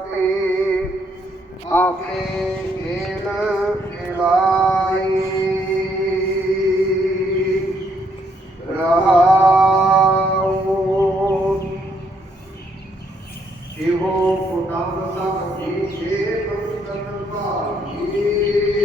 ਆਪੇ ਆਪੇ ਖੇਲ ਖਿਲਾਈ। ਰਹਾਉ। ਇਹੋ ਪੁਨਾਮ ਸਭ ਜੀ ਛੇ ਪੰਕਨ ਭਾਗੀ।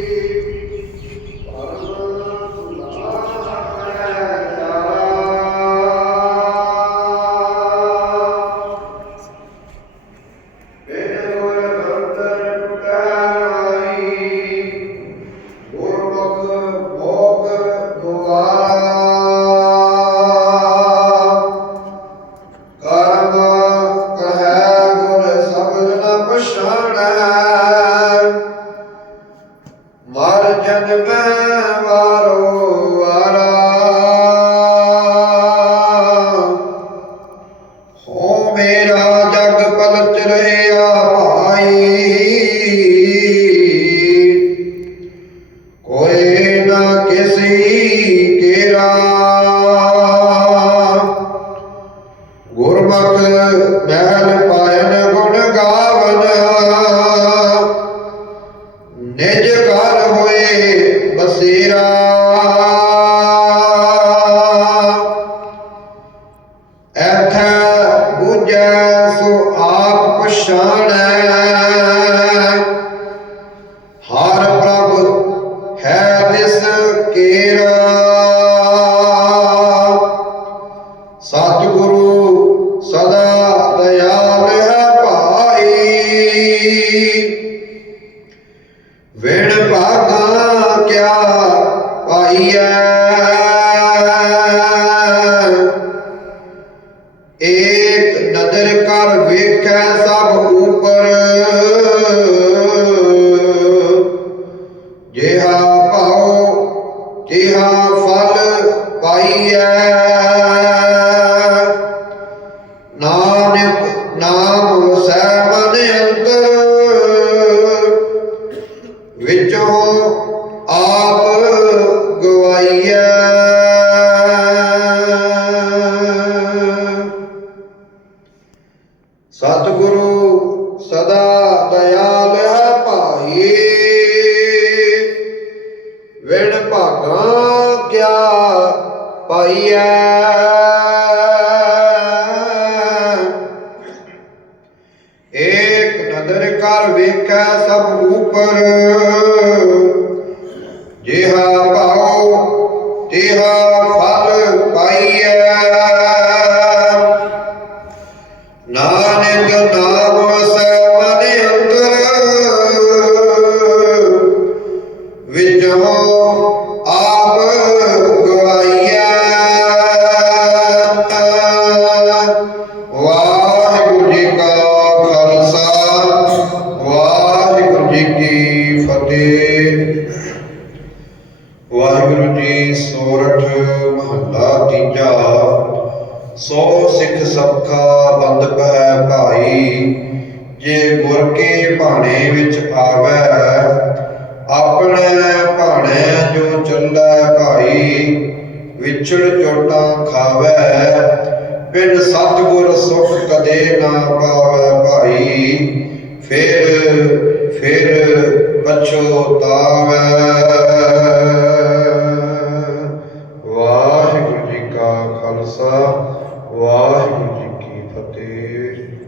ਕੋਈ ਨਾ ਕਿਸੀ ਕੇਰਾ ਪਛਾਣੈ। ਹਰ ਪ੍ਰਭ ਹੈ ਤਿਸ ਕੇਰਾ। ਸਤਿਗੁਰੂ ਸਦਾ ਦਇਆਲ ਹੈ ਭਾਈ। ਵਿਣ ਭਾਗਾ ਕਿਆ ਪਾਈਐ? ਪਾਉ ਫਲ ਪਾਈਐ। ਨਾਨਕ ਨਾਮ ਵਸੈ ਮਨ ਅੰਦਰ ਵਿੱਚੋਂ ਆਪ ਗਵਾਈਐ। ਸਤਿਗੁਰੂ ਸਦਾ ਦਇਆਲ ਹੈ ਭਾਈ। ਭਾਗਾ ਪਾਈਐ। ਏਕ ਨਦਰ ਕਰ ਵੇਖੈ ਸਭ ਉਪਰ। ਜਿਹਾ ਪਾਉ ਤਿਹਾ ਵਾਹਿਗੁਰੂ ਜੀ ਸੋਰਠ ਮਹੱਲਾ ਤੀਜਾ। ਸੋ ਸਿੱਖ ਸਬਖਾ ਬੰਦ ਹੈ ਭਾਈ, ਜੇ ਗੁਰ ਕੇ ਭਾਣੇ ਵਿੱਚ ਆਵੈ, ਆਪਣੇ ਭਾਣੇ ਜੋ ਚੱਲੈ ਭਾਈ, ਵਿਛੜ ਚੋਟਾਂ ਖਾਵੈ, ਬਿਨ ਸਤਿਗੁਰ ਸੁਖ ਕਦੇ ਨਾ ਪਾਵੈ ਭਾਈ। ਫਿਰ ਫਿਰ ਪਛੋਤਾਵੈ